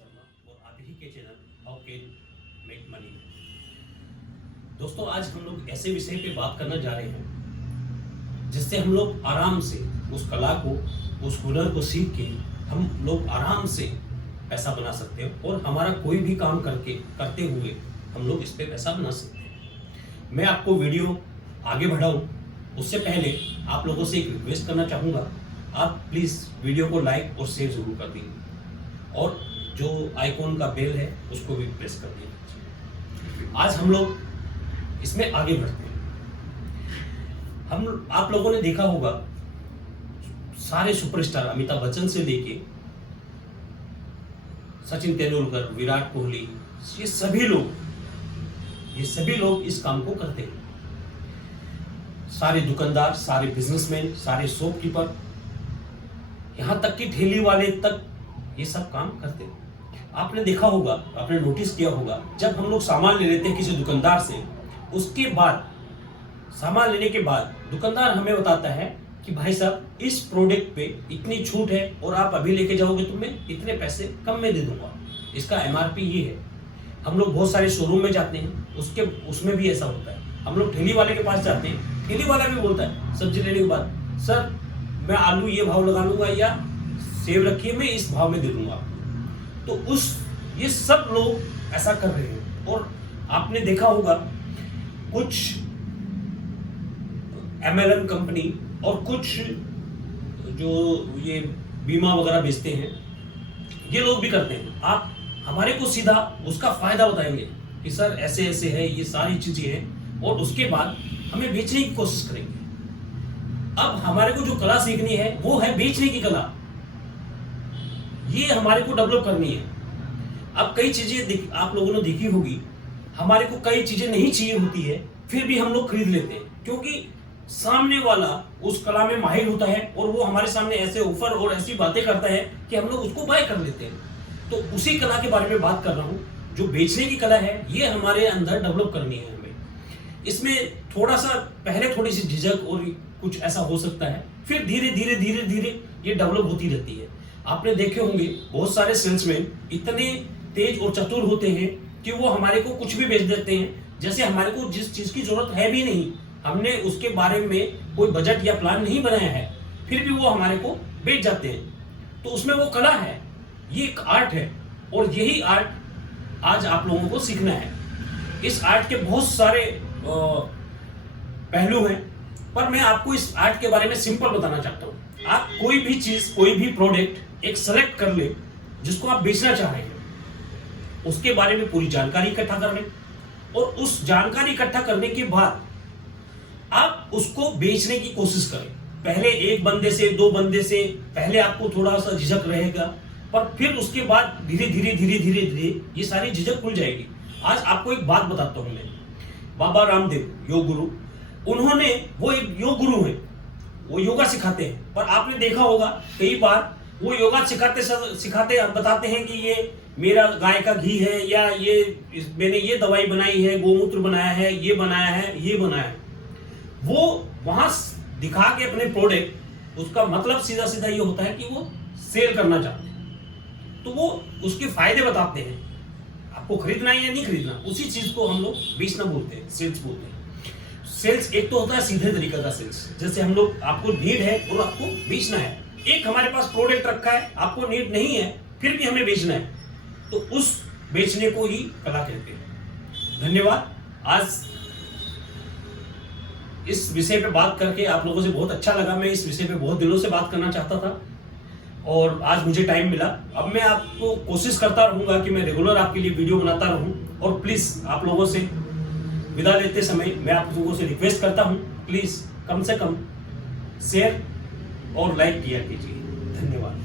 शर्मा और आप ही के channel how can make money. दोस्तों, आज हम लोग ऐसे विषय पे बात करना जा रहे हैं जिससे हम लोग आराम से उस कला को, उस हुनर को सीख के हम लोग आराम से पैसा बना सकते हैं और हमारा कोई भी काम करते हुए हम लोग इस पे पैसा बना सकते हैं। मैं आपको वीडियो आगे बढ़ाऊं उससे पहले आप लोगों से एक रिक्वेस्ट करना चाहूँगा, आप प्लीज़ वीडियो को लाइक और शेयर जरूर कर दीजिए और जो आइकॉन का बेल है उसको भी प्रेस कर दीजिए। आज हम लोग इसमें आगे बढ़ते हैं। आप लोगों ने देखा होगा, सारे सुपरस्टार अमिताभ बच्चन से लेके सचिन तेंदुलकर, विराट कोहली, ये सभी लोग इस काम को करते हैं। सारे दुकानदार, सारे बिजनेसमैन, सारे शॉपकीपर, यहां तक कि ठेली वाले तक ये सब काम करते हैं। आपने देखा होगा, आपने नोटिस किया होगा, जब हम लोग सामान ले लेते हैं किसी दुकानदार से, उसके बाद सामान लेने के बाद दुकानदार हमें बताता है कि भाई साहब, इस प्रोडक्ट पे इतनी छूट है और आप अभी लेके जाओगे तो मैं इतने पैसे कम में दे दूंगा, इसका MRP ये है। हम लोग बहुत सारे शोरूम में जाते हैं, उसमें भी ऐसा होता है। हम लोग ठेली वाले के पास जाते हैं, ठेली वाला भी बोलता है सब्जी लेने के बाद, सर मैं आलू ये भाव लगा लूंगा या सेब रखिए मैं इस भाव में दे दूंगा। तो ये सब लोग ऐसा कर रहे हैं। और आपने देखा होगा, कुछ MLM कंपनी और कुछ जो ये बीमा वगैरह बेचते हैं, ये लोग भी करते हैं। आप हमारे को सीधा उसका फायदा बताएंगे कि सर ऐसे ऐसे है, ये सारी चीजें हैं, और उसके बाद हमें बेचने की कोशिश करेंगे। अब हमारे को जो कला सीखनी है वो है बेचने की कला, ये हमारे को डेवलप करनी है। अब कई चीजें आप लोगों ने देखी होगी, हमारे को कई चीजें नहीं चाहिए होती है, फिर भी हम लोग खरीद लेते हैं, क्योंकि सामने वाला उस कला में माहिर होता है और वो हमारे सामने ऐसे ऑफर और ऐसी बातें करता है कि हम लोग उसको बाय कर लेते हैं। तो उसी कला के बारे में बात कर रहा हूं, जो बेचने की कला है, ये हमारे अंदर डेवलप करनी है हमें। इसमें थोड़ा सा पहले थोड़ी सी झिझक और कुछ ऐसा हो सकता है, फिर धीरे धीरे ये डेवलप होती रहती है। आपने देखे होंगे, बहुत सारे सेल्समैन इतने तेज और चतुर होते हैं कि वो हमारे को कुछ भी बेच देते हैं, जैसे हमारे को जिस चीज की जरूरत है भी नहीं, हमने उसके बारे में कोई बजट या प्लान नहीं बनाया है, फिर भी वो हमारे को बेच जाते हैं। तो उसमें वो कला है, ये एक आर्ट है, और यही आर्ट आज आप लोगों को सीखना है। इस आर्ट के बहुत सारे पहलू हैं, पर मैं आपको इस आर्ट के बारे में सिंपल बताना चाहता हूं। आप कोई भी चीज, कोई भी प्रोडक्ट एक सेलेक्ट कर ले जिसको आप बेचना चाह रहे हैं, उसके बारे में पूरी जानकारी इकट्ठा कर लें, और उस जानकारी इकट्ठा करने के बाद आप उसको बेचने की कोशिश करें। पहले एक बंदे से, दो बंदे से पहले आपको थोड़ा सा झिझक रहेगा, पर फिर उसके बाद धीरे धीरे ये सारी झिझक खुल जाएगी। आज आपको एक बात बताता हूं मैं, बाबा रामदेव योग गुरु, वो एक योग गुरु हैं, वो योगा सिखाते हैं। पर आपने देखा होगा, कई बार वो योगा सिखाते बताते हैं कि ये मेरा गाय का घी है, या मैंने ये दवाई बनाई है, गोमूत्र बनाया है, ये बनाया है। वो वहां दिखा के अपने प्रोडक्ट, उसका मतलब सीधा ये होता है कि वो सेल करना चाहते हैं। तो वो उसके फायदे बताते हैं, आपको खरीदना है या नहीं खरीदना, उसी चीज को हम लोग बेचना बोलते हैं, सेल्स बोलते हैं। सेल्स एक तो होता है सीधे तरीका का सेल्स, जैसे हम लोग, आपको नीड है और आपको बेचना है। एक हमारे पास प्रोडक्ट रखा है, आपको नीड नहीं है, फिर भी हमें बेचना है, तो उस बेचने को ही कला कहते हैं। धन्यवाद। आज इस विषय पे बात करके आप लोगों से बहुत अच्छा लगा। मैं इस विषय पे बहुत दिनों से बात करना चाहता था और आज मुझे टाइम मिला। अब मैं आपको कोशिश करता रहूंगा कि मैं रेगुलर आपके लिए वीडियो बनाता रहूं, और प्लीज आप लोगों से विदा लेते समय मैं आप लोगों से रिक्वेस्ट करता हूं, प्लीज कम से कम शेयर और लाइक किया कीजिए। धन्यवाद।